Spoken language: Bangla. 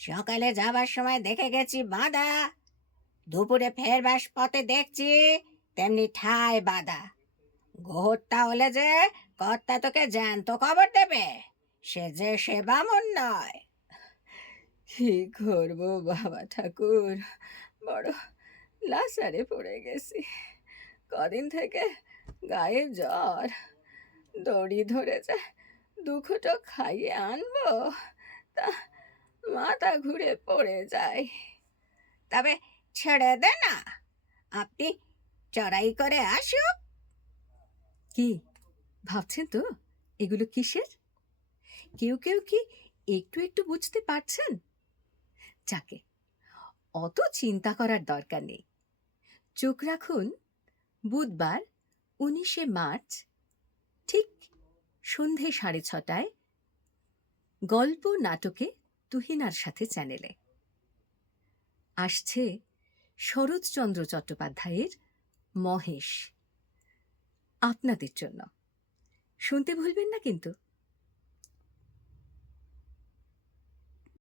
সকালে যাবার সময় দেখে গেছি বাঁধা, দুপুরে ফেরবার পথে দেখছি তেমনি ঠায় বাঁধা। গোহত্যা হলে যে কর্তা তোকে জ্যান্ত খবর দেবে, সে যে সে বামুন নয়। কি করবো বাবা ঠাকুর, বড় লাসারে পড়ে গেছি। কদিন থেকে গায়ে জ্বর, দড়ি ধরেছে, দুখটো খাইয়ে আনবো, তা মাথা ঘুরে পড়ে যায়। তবে ছেড়ে দে না, আপনি চড়াই করে আসুক। কি ভাবছেন তো এগুলো কিসের? কেউ কেউ কি একটু একটু বুঝতে পারছেন? যাকে, অত চিন্তা করার দরকার নেই। চোখ রাখুন বুধবার 19শে মার্চ ঠিক সন্ধে 6:30টায় গল্প নাটকে তুহিনার সাথে চ্যানেলে আসছে শরৎচন্দ্র চট্টোপাধ্যায়ের মহেশ, আপনাদের জন্য। শুনতে ভুলবেন না কিন্তু।